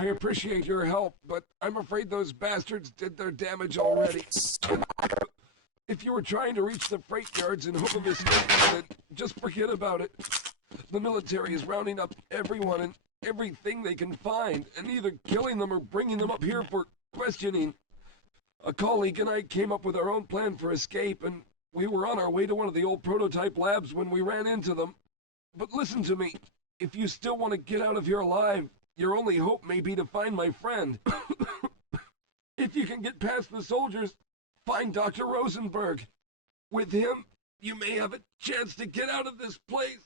I appreciate your help, but I'm afraid those bastards did their damage already. If you were trying to reach the freight yards in hope of escaping, then just forget about it. The military is rounding up everyone and everything they can find, and either killing them or bringing them up here for questioning. A colleague and I came up with our own plan for escape, and we were on our way to one of the old prototype labs when we ran into them. But listen to me. If you still want to get out of here alive, your only hope may be to find my friend. If you can get past the soldiers, find Dr. Rosenberg. With him, you may have a chance to get out of this place.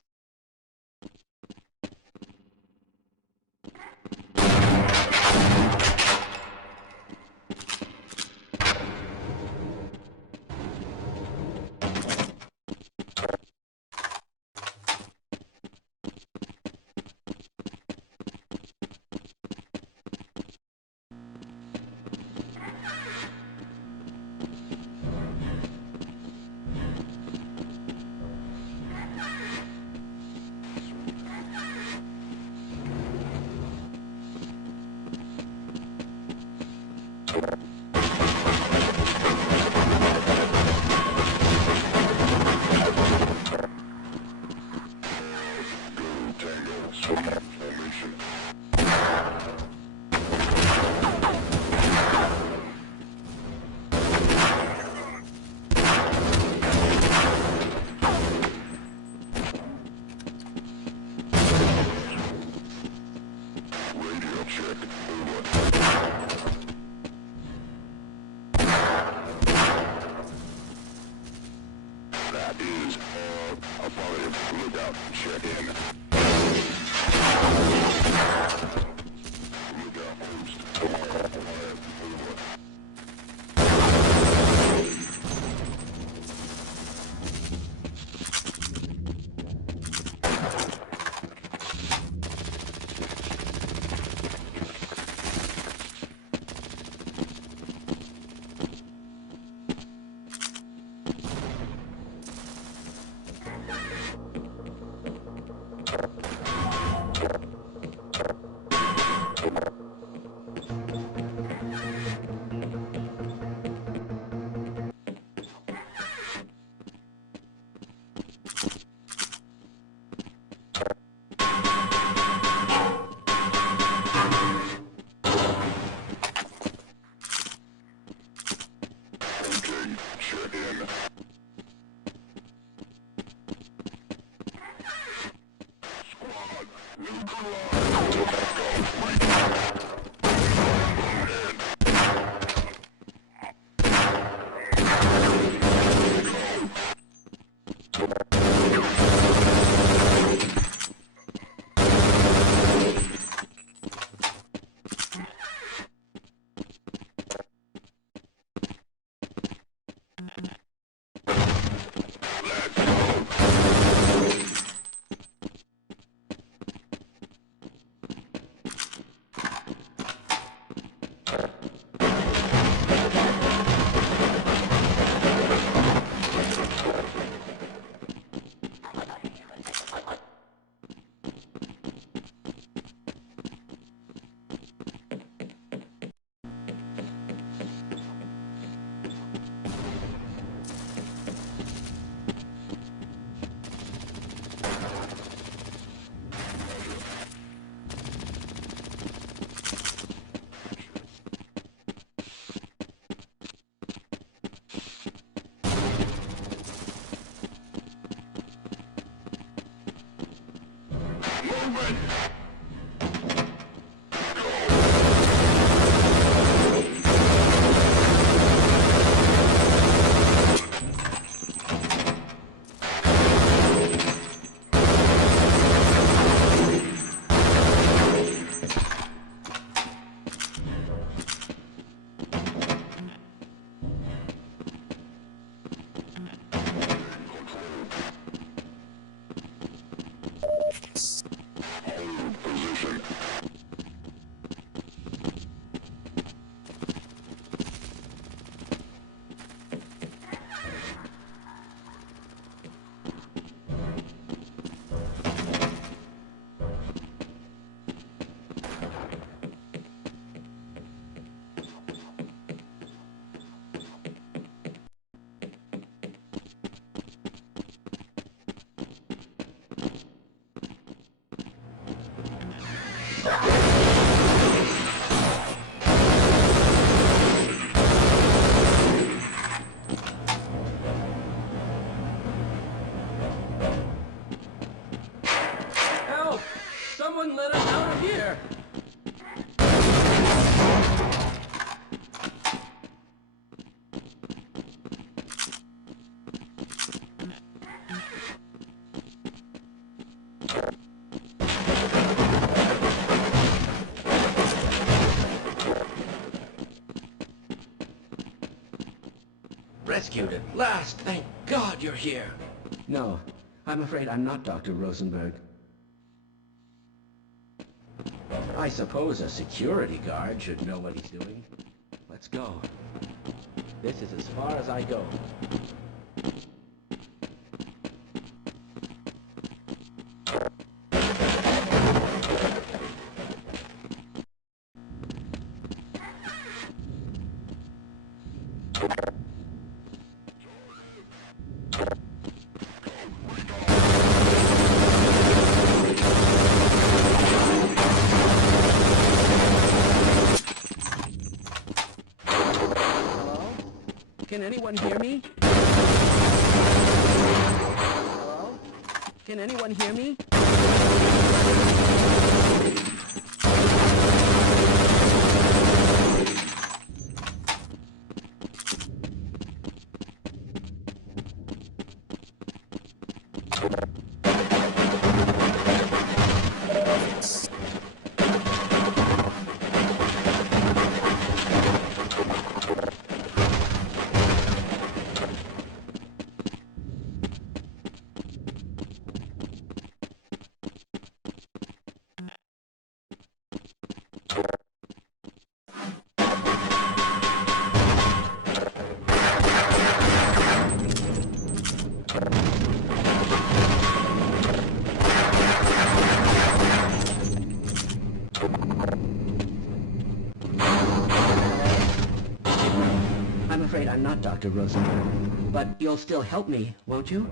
moving! Help! Someone let us out of here! Rescued at last! Thank God you're here! No, I'm afraid I'm not Dr. Rosenberg. I suppose a security guard should know what he's doing. Let's go. This is as far as I go. Can anyone hear me? Hello? Can anyone hear me? I'm afraid I'm not Dr. Rosenberg, but you'll still help me, won't you?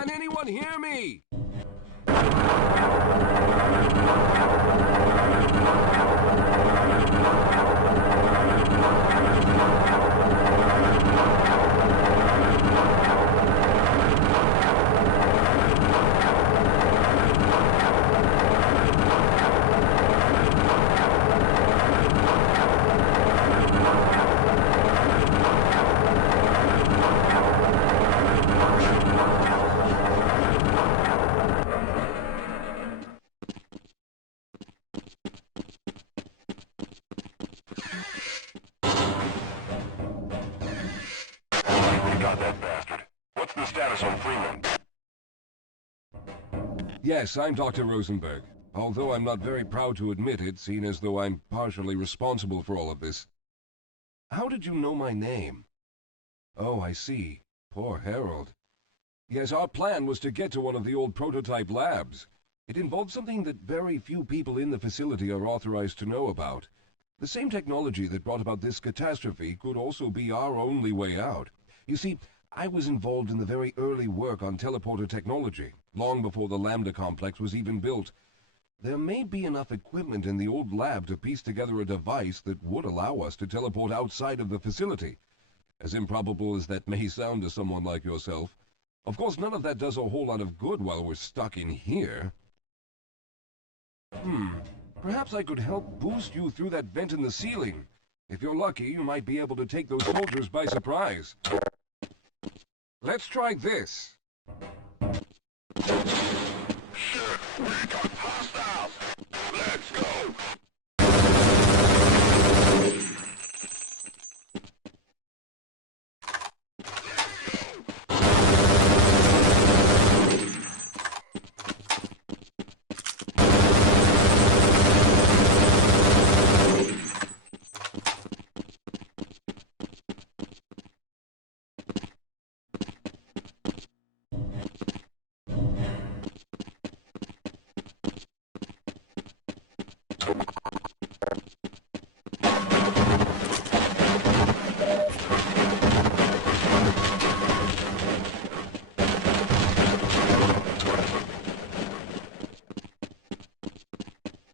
Can anyone hear me? Yes, I'm Dr. Rosenberg. Although I'm not very proud to admit it, seeing as though I'm partially responsible for all of this. How did you know my name? Oh, I see. Poor Harold. Yes, our plan was to get to one of the old prototype labs. It involved something that very few people in the facility are authorized to know about. The same technology that brought about this catastrophe could also be our only way out. You see, I was involved in the very early work on teleporter technology, long before the Lambda complex was even built. There may be enough equipment in the old lab to piece together a device that would allow us to teleport outside of the facility. As improbable as that may sound to someone like yourself. Of course, none of that does a whole lot of good while we're stuck in here. Perhaps I could help boost you through that vent in the ceiling. If you're lucky, you might be able to take those soldiers by surprise. Let's try this. Shit, we got hostiles! Let's go!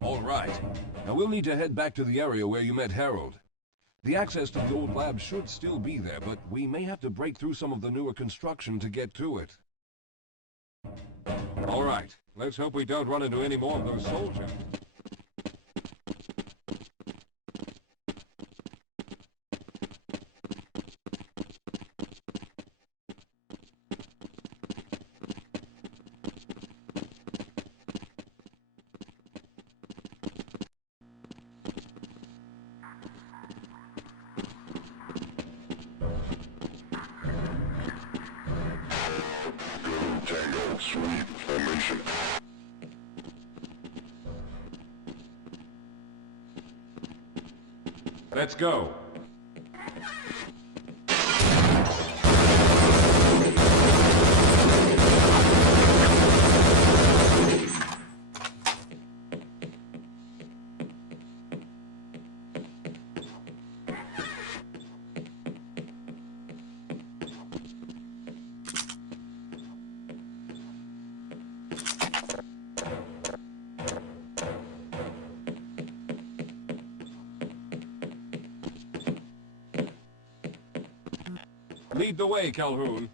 All right. Now we'll need to head back to the area where you met Harold. The access to the old lab should still be there, but we may have to break through some of the newer construction to get to it. All right. Let's hope we don't run into any more of those soldiers. Tango, sweep, formation. Let's go. Lead the way, Calhoun.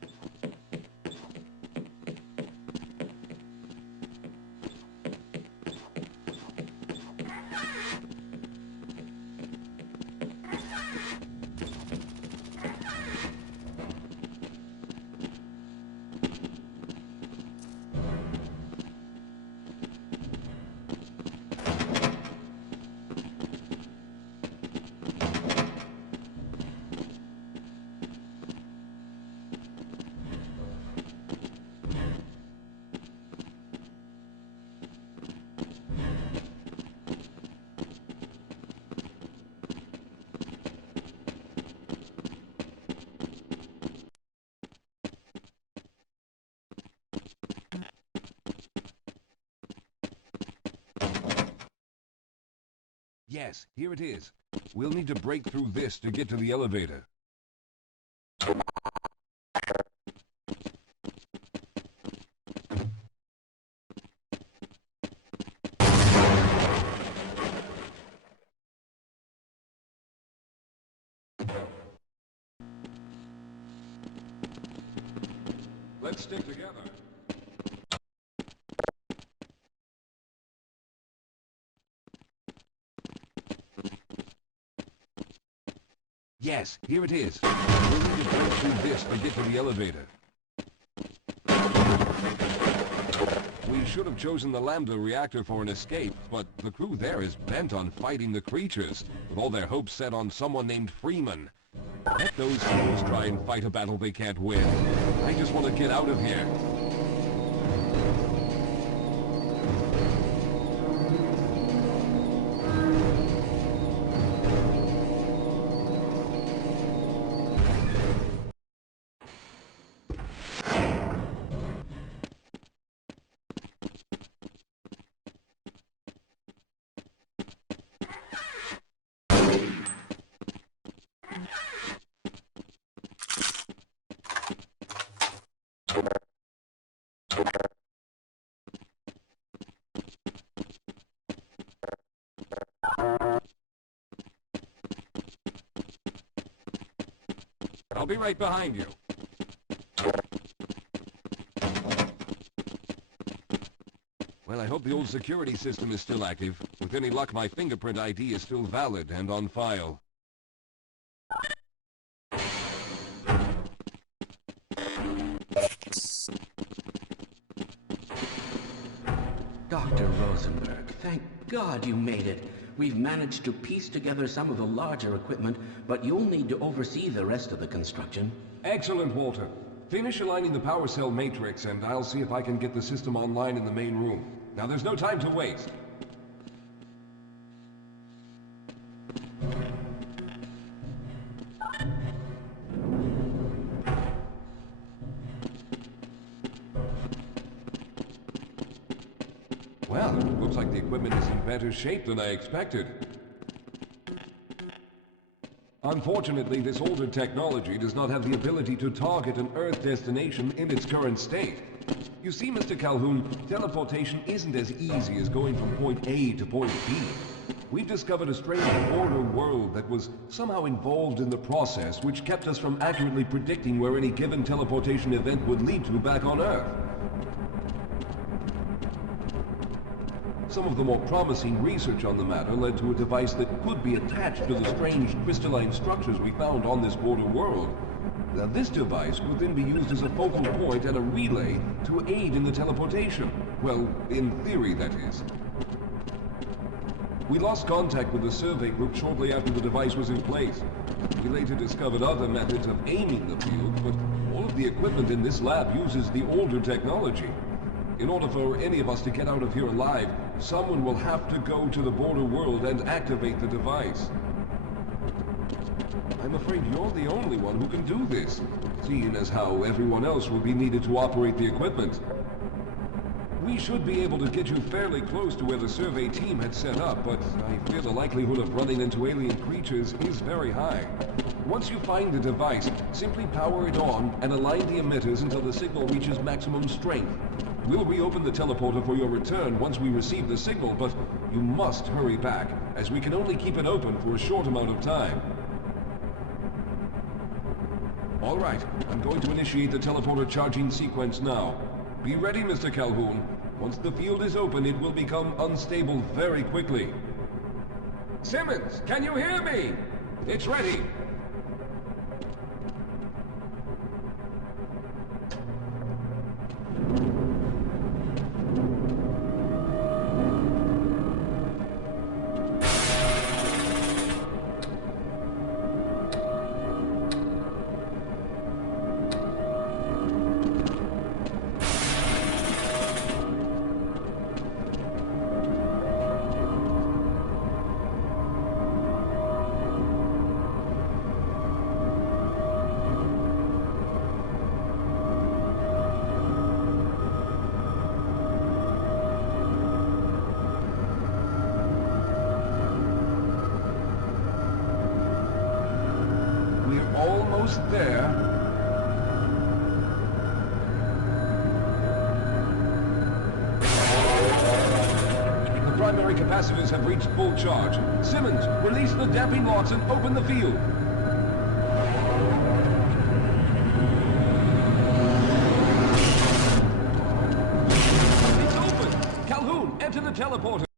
Yes, here it is. We'll need to break through this to get to the elevator. Let's stick together. Yes, here it is. We'll need to break through this to get to the elevator. We should have chosen the Lambda reactor for an escape, but the crew there is bent on fighting the creatures, with all their hopes set on someone named Freeman. Let those fools try and fight a battle they can't win. I just want to get out of here. I'll be right behind you. Well, I hope the old security system is still active. With any luck, my fingerprint ID is still valid and on file. Dr. Rosenberg, thank God you made it. We've managed to piece together some of the larger equipment, but you'll need to oversee the rest of the construction. Excellent, Walter. Finish aligning the power cell matrix, and I'll see if I can get the system online in the main room. Now, there's no time to waste. Well, it looks like the equipment is in better shape than I expected. Unfortunately, this older technology does not have the ability to target an Earth destination in its current state. You see, Mr. Calhoun, teleportation isn't as easy as going from point A to point B. We've discovered a strange border world that was somehow involved in the process, which kept us from accurately predicting where any given teleportation event would lead to back on Earth. Some of the more promising research on the matter led to a device that could be attached to the strange crystalline structures we found on this border world. Now, this device would then be used as a focal point and a relay to aid in the teleportation. Well, in theory, that is. We lost contact with the survey group shortly after the device was in place. We later discovered other methods of aiming the field, but all of the equipment in this lab uses the older technology. In order for any of us to get out of here alive, someone will have to go to the border world and activate the device. I'm afraid you're the only one who can do this, seeing as how everyone else will be needed to operate the equipment. We should be able to get you fairly close to where the survey team had set up, but I fear the likelihood of running into alien creatures is very high. Once you find the device, simply power it on and align the emitters until the signal reaches maximum strength. We'll reopen the teleporter for your return once we receive the signal, but you must hurry back, as we can only keep it open for a short amount of time. All right, I'm going to initiate the teleporter charging sequence now. Be ready, Mr. Calhoun. Once the field is open, it will become unstable very quickly. Simmons, can you hear me? It's ready. Almost there. The primary capacitors have reached full charge. Simmons, release the damping locks and open the field. teleporter.